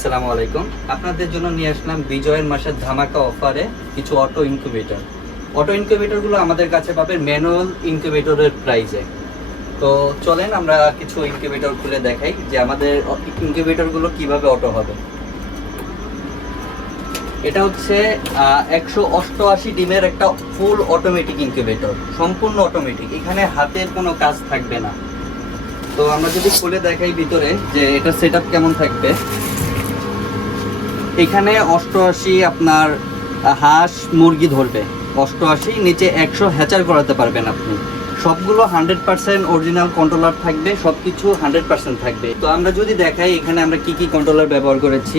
আসসালামু আলাইকুম। আপনাদের জন্য নিয়ে আসলাম বিজয়ের মাসের ধামাকা অফারে কিছু অটো ইনকিউবেটর। অটো ইনকিউবেটরগুলো আমাদের কাছে পাবেন ম্যানুয়াল ইনকিউবেটরের প্রাইসে। তো চলেন আমরা কিছু ইনকিউবেটর খুলে দেখাই যে আমাদের ইনকিউবেটরগুলো কিভাবে অটো হবে। এটা হচ্ছে 188 ডিমের একটা ফুল অটোমেটিক ইনকিউবেটর, সম্পূর্ণ অটোমেটিক, এখানে হাতের কোনো কাজ থাকবে না। তো আমরা যদি খুলে দেখাই ভিতরে যে এটা সেটআপ কেমন থাকবে। এখানে 88 আপনার হাঁস মুরগি ধরবে, 88 নিচে 100 হ্যাচার করাতে পারবেন আপনি। সবগুলো 100% অরিজিনাল কন্ট্রোলার থাকবে, সব কিছু 100% থাকবে। তো আমরা যদি দেখাই এখানে আমরা কি কি কন্ট্রোলার ব্যবহার করেছি।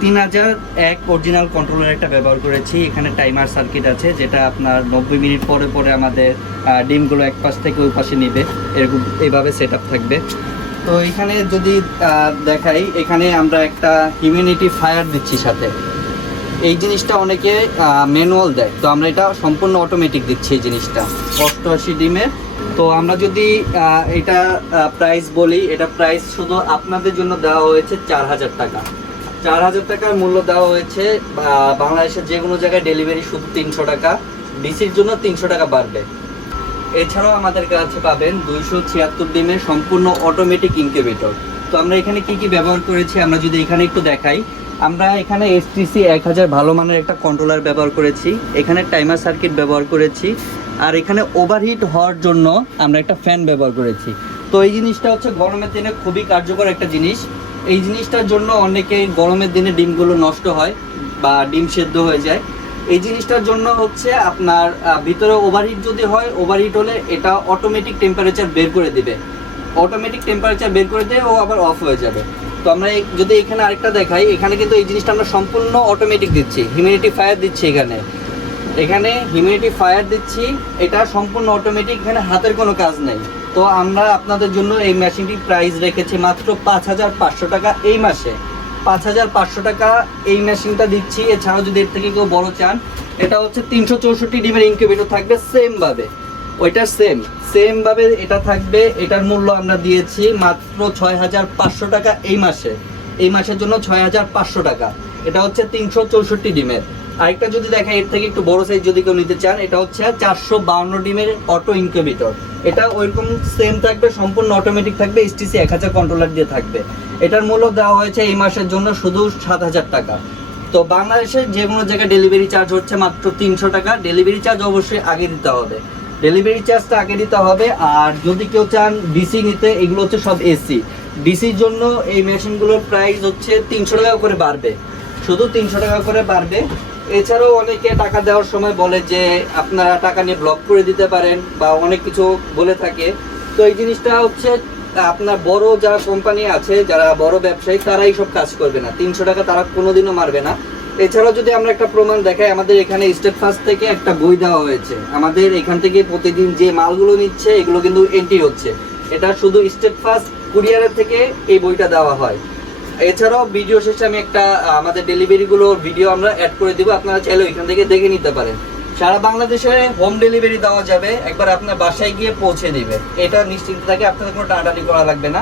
3001 অরিজিনাল কন্ট্রোলার একটা ব্যবহার করেছি। এখানে টাইমার সার্কিট আছে যেটা আপনার 90 মিনিট পরে পরে আমাদের ডিমগুলো এক পাশ থেকে ওই পাশে নিবে, এরকম এইভাবে সেট আপ থাকবে। তো এখানে যদি দেখাই, এখানে আমরা একটা হিউম্যানিটি ফায়ার দিচ্ছি সাথে। এই জিনিসটা অনেকে ম্যানুয়াল দেয়, তো আমরা এটা সম্পূর্ণ অটোমেটিক দিচ্ছি এই জিনিসটা 88 ডিমের। তো আমরা যদি এটা প্রাইস বলি, এটা প্রাইস শুধু আপনাদের জন্য দেওয়া হয়েছে 4000 টাকা। 4000 টাকার মূল্য দেওয়া হয়েছে। বাংলাদেশের যে কোনো জায়গায় ডেলিভারি শুধু 300 টাকা, ডিসির জন্য 300 টাকা বাড়বে। এছাড়াও আমাদের কাছে পাবেন 276 ডিমের সম্পূর্ণ অটোমেটিক ইনকিউবেটর। তো আমরা এখানে কি কি ব্যবহার করেছি আমরা যদি এখানে একটু দেখাই। আমরা এখানে STC 1000 ভালো মানের একটা কন্ট্রোলার ব্যবহার করেছি, এখানে টাইমার সার্কিট ব্যবহার করেছি, আর এখানে ওভারহিট হওয়ার জন্য আমরা একটা ফ্যান ব্যবহার করেছি। তো এই জিনিসটা হচ্ছে গরমের দিনে খুবই কার্যকর একটা জিনিস। এই জিনিসটার জন্য অনেকে গরমের দিনে ডিমগুলো নষ্ট হয় বা ডিম সেদ্ধ হয়ে যায়। এই জিনিসটার জন্য হচ্ছে আপনার ভিতরে ওভারহিট যদি হয়, ওভারহিট হলে এটা অটোমেটিক টেম্পারেচার বের করে দিবে, অটোমেটিক টেম্পারেচার বের করে দিয়ে ও আবার অফ হয়ে যাবে। তো আমরা যদি এখানে আরেকটা দেখাই, এখানে কিন্তু এই জিনিসটা আমরা সম্পূর্ণ অটোমেটিক দিচ্ছি, হিউম্যানিটি ফায়ার দিচ্ছি। এখানে হিউম্যানিটি ফায়ার দিচ্ছি, এটা সম্পূর্ণ অটোমেটিক, এখানে হাতের কোনো কাজ নেই। তো আমরা আপনাদের জন্য এই মেশিনটির প্রাইস রেখেছি মাত্র 5500 টাকা। এই মাসে 5500 টাকা এই মেশিনটা দিচ্ছি। এছাড়াও যদি এর থেকে কেউ বড় চান, এটা হচ্ছে 364 ডিমের ইনকিউবেটর থাকবে সেমভাবে, ওইটা সেমভাবে এটা থাকবে। এটার মূল্য আমরা দিয়েছি মাত্র 6500 টাকা এই মাসের জন্য 6500 টাকা। এটা হচ্ছে 364 ডিমের। আরেকটা যদি দেখা, এর থেকে একটু বড় সাইজ যদি কেউ নিতে চান, এটা হচ্ছে 452 ডিমের অটো ইনকিউবেটর। এটা ওইরকম সেম থাকবে, সম্পূর্ণ অটোমেটিক থাকবে, STC 1000 কন্ট্রোলার দিয়ে থাকবে। এটার মূল্য দেওয়া হয়েছে এই মাসের জন্য শুধু 7000 টাকা। তো বাংলাদেশের যে কোনো জায়গায় ডেলিভারি চার্জ হচ্ছে মাত্র 300 টাকা। ডেলিভারি চার্জ অবশ্যই আগে দিতে হবে, ডেলিভারি চার্জটা আগে দিতে হবে। আর যদি কেউ চান ডিসি নিতে, এগুলো হচ্ছে সব এসি। ডিসির জন্য এই মেশিনগুলোর প্রাইস হচ্ছে 300 টাকা করে বাড়বে, শুধু 300 টাকা করে বাড়বে। এছাড়াও অনেকে টাকা দেওয়ার সময় বলে যে আপনারা টাকা নিয়ে ব্লক করে দিতে পারেন বা অনেক কিছু বলে থাকে। তো এই জিনিসটা হচ্ছে আপনার বড় যারা কোম্পানি আছে, যারা বড় ব্যবসায়ী, তারা এইসব কাজ করবে না, 300 টাকা তারা কোনোদিনও মারবে না। এছাড়াও যদি আমরা একটা প্রমাণ দেখাই, আমাদের এখানে স্টেট ফার্স্ট থেকে একটা বই দেওয়া হয়েছে। আমাদের এখান থেকে প্রতিদিন যে মালগুলো নিচ্ছে এগুলো কিন্তু এন্ট্রি হচ্ছে, এটা শুধু স্টেট ফার্স্ট কুরিয়ারের থেকে এই বইটা দেওয়া হয়। এছাড়াও ভিডিও শেষে আমি একটা আমাদের ডেলিভারিগুলো ভিডিও আমরা অ্যাড করে দিব, আপনারা চাইলে ওইখান থেকে দেখে নিতে পারেন। সারা বাংলাদেশে হোম ডেলিভারি দেওয়া যাবে, একবার আপনার বাসায় গিয়ে পৌঁছে দিবে, এটা নিশ্চিন্ত থাকে, আপনাদের কোনো টানাটানি করা লাগবে না।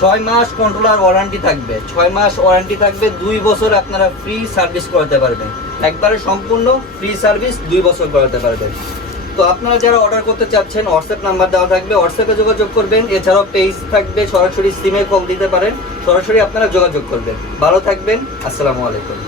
6 মাস কন্ট্রোলার ওয়ারেন্টি থাকবে, 6 মাস ওয়ারেন্টি থাকবে, 2 বছর আপনারা ফ্রি সার্ভিস করাতে পারবেন, একবারে সম্পূর্ণ ফ্রি সার্ভিস 2 বছর করাতে পারবেন। তো আপনারা যারা অর্ডার করতে চাচ্ছেন, হোয়াটসঅ্যাপ নাম্বার দেওয়া থাকবে, হোয়াটসঅ্যাপে যোগাযোগ করবেন। এছাড়াও পেজ থাকবে, সরাসরি সিমে কল দিতে পারেন, সরাসরি আপনারা যোগাযোগ করবেন। ভালো থাকবেন, আসসালামু আলাইকুম।